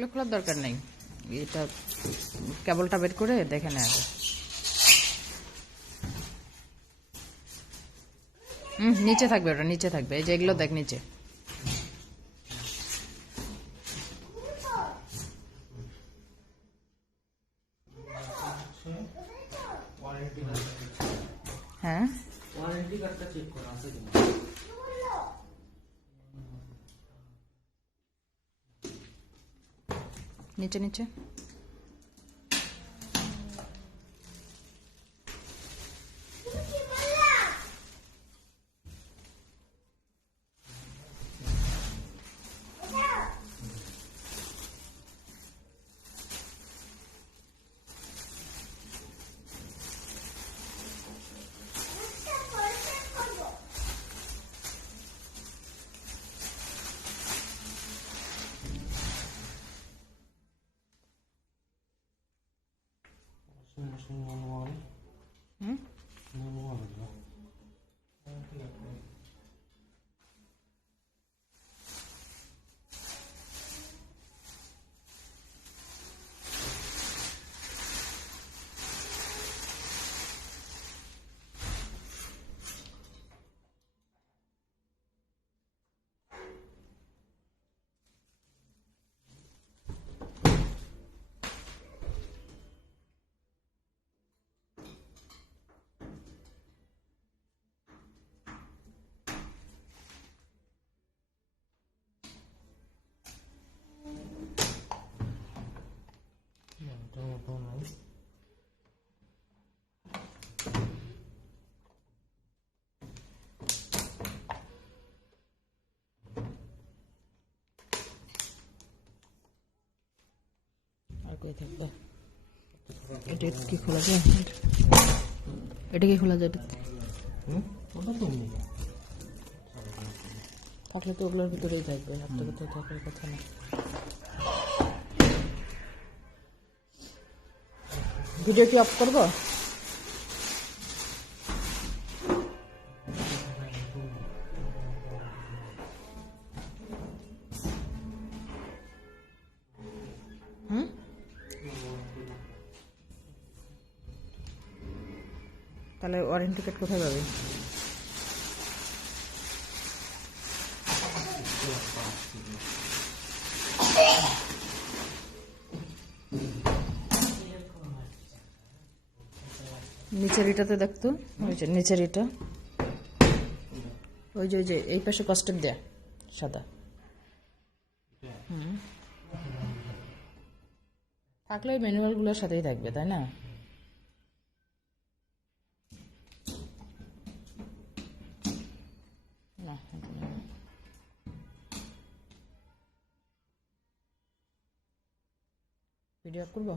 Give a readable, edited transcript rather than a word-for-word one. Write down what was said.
ওগুলো খোলার দরকার নেই, এটা কেবলটা বের করে দেখে নেওয়া যাবে। নিচে থাকবে, ওটা নিচে থাকবে, এই যে এগুলো দেখ নিচে। হ্যাঁ ওয়ারেন্টি কার্ডটা চেক করা আছে কিনা? নিচে নিচে। manual. হুম Manual. আর কই থাকবে? এটা কি খোলা যায়? এটা কি খোলা যায়? ওটা তো নেই। থাকলে তো ওগুলোর ভিতরেই থাকবে, আপনাকে তো থাকার কথা না। ভিডিও কি অফ করবো? তাহলে ওয়ারেন্টি কার্ড কোথায় পাবে? নিচের এটাতে দেখতো, ওই যে নিচের এটা, ওই যে ওই যে এই পাশে কস্টেপ দেয়া সাদা। থাকলে ওই ম্যানুয়ালগুলোর সাথেই থাকবে, তাই না? না, ভিডিও করবো।